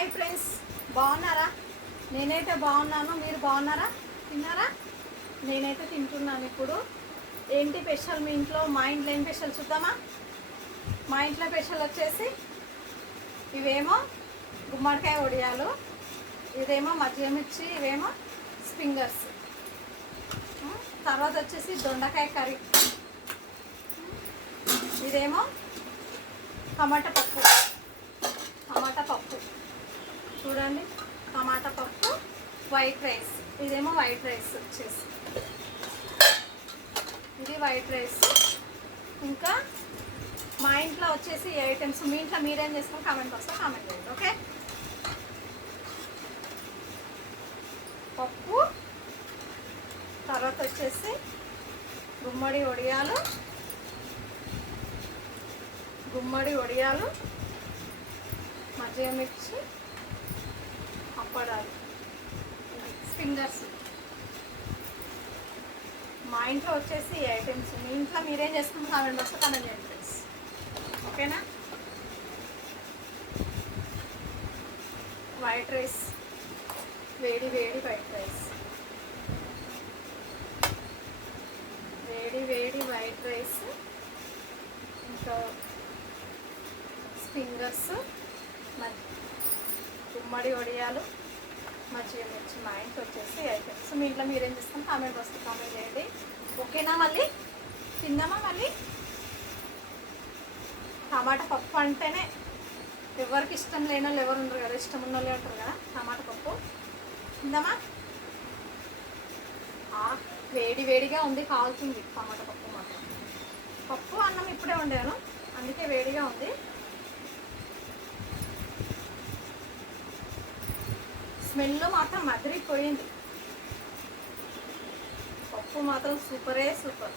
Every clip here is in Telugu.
హాయ్ ఫ్రెండ్స్, బాగున్నారా? నేనైతే బాగున్నాను. మీరు బాగున్నారా? తిన్నారా? నేనైతే తింటున్నాను. ఇప్పుడు ఏంటి స్పెషల్ మీ ఇంట్లో? మా ఇంట్లో ఏం స్పెషల్ చూద్దామా? మా ఇంట్లో స్పెషల్ వచ్చేసి ఇవేమో గుమ్మడికాయ వడియాలు, ఇదేమో మజ్జిగ మిర్చి, ఇవేమో స్ప్రింగర్స్. తర్వాత వచ్చేసి దొండకాయ కర్రీ, ఇదేమో టమాటా పప్పు. చూడండి, టమాటా పప్పు, వైట్ రైస్. ఇదేమో వైట్ రైస్ వచ్చేసి, ఇది వైట్ రైస్. ఇంకా మా ఇంట్లో వచ్చేసి ఈ ఐటమ్స్. మీ ఇంట్లో మీరేం చేసుకుని కామెంట్ బాక్స్లో కామెంట్ చేయండి. ఓకే, పప్పు, తర్వాత వచ్చేసి గుమ్మడి వడియాలు, మజ్జిగ మిర్చి, అప్పడాలు, ఫింగర్స్. మా ఇంట్లో వచ్చేసి ఈ ఐటమ్స్. మీ ఇంట్లో మీరేం చేసుకుంటారు కామెంట్ బాక్స్లో కామెంట్ చేయండి ఫ్రెండ్స్. ఓకేనా? వైట్ రైస్, వేడి వేడి వైట్ రైస్, వైట్ రైస్, ఇంకా ఫింగర్స్, గుమ్మడి వడియాలు, మజ్జిగ మిర్చి. మా ఇంట్లో వచ్చేసి ఐటమ్స్. మీ ఇంట్లో మీరేం చేస్తాం కామెంట్ బాక్స్లో కామెంట్ చేయండి. ఓకేనా? మళ్ళీ తిందామా? మళ్ళీ టమాటా పప్పు అంటేనే ఎవరికి ఇష్టం లేని వాళ్ళు ఎవరు ఉండరు కదా, ఇష్టం ఉన్న వాళ్ళు ఉంటారు కదా. టమాటా పప్పు తిందామా? వేడి వేడిగా ఉంది, కాలుతుంది టమాటా పప్పు మాత్రం. పప్పు అన్నం ఇప్పుడే వండాను, అందుకే వేడిగా ఉంది. స్మెల్ మాత్రం మదిరిపోయింది. పప్పు మాత్రం సూపరే సూపర్.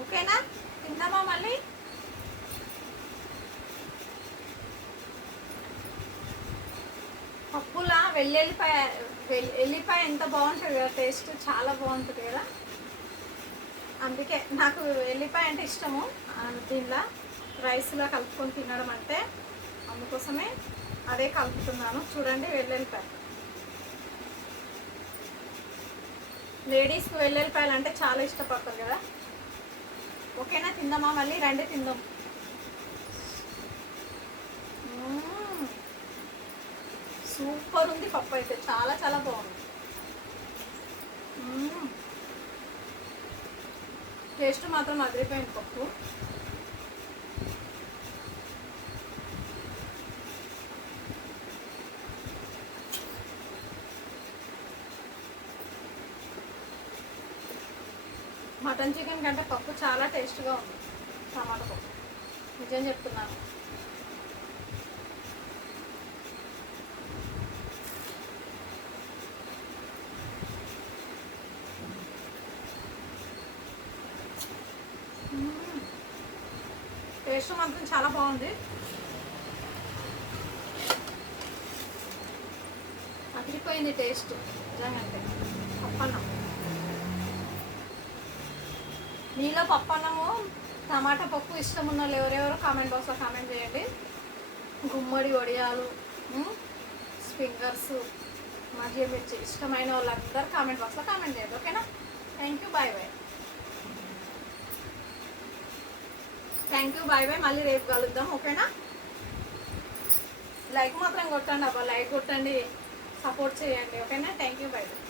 ఓకేనా? తిందామా మళ్ళీ? పప్పులా ఎల్లిపాయ ఎంత బాగుంటుంది కదా, టేస్ట్ చాలా బాగుంటుంది కదా. అందుకే నాకు ఎల్లిపాయ అంటే ఇష్టము. దీనిలో రైస్లో కలుపుకొని తినడం అంటే, అందుకోసమే అదే కలుపుతున్నాను. చూడండి, వెల్లుల్లిపాయ. లేడీస్కి వెల్లుల్లిపాయలు అంటే చాలా ఇష్టపడతారు కదా. ఓకేనా? తిందామా మళ్ళీ? రండి తిందాం. సూపర్ ఉంది పప్పు అయితే, చాలా చాలా బాగుంది. టేస్ట్ మాత్రం అదిరిపోయింది పప్పు. మటన్ చికెన్ కంటే పప్పు చాలా టేస్ట్గా ఉంది. టమాటా పప్పు నిజం చెప్తున్నాను. టేస్ట్ మాత్రం చాలా బాగుంది. అదిరిపోయింది టేస్ట్ నిజంగా. పప్పన్నం, మీలో పప్పన్నము టమాటా పప్పు ఇష్టం ఉన్న వాళ్ళు ఎవరెవరో కామెంట్ బాక్స్లో కామెంట్ చేయండి. గుమ్మడి వడియాలు, ఫింగర్స్, మజ్జిగ మిర్చి ఇష్టమైన వాళ్ళందరూ కామెంట్ బాక్స్లో కామెంట్ చేయండి. ఓకేనా? Thank you, bye bye. మళ్ళీ రేపు కలుద్దాం. ఓకేనా? లైక్ మాత్రం కొట్టండి అబ్బా, లైక్ కొట్టండి, సపోర్ట్ చేయండి. ఓకేనా? Thank you, bye bye.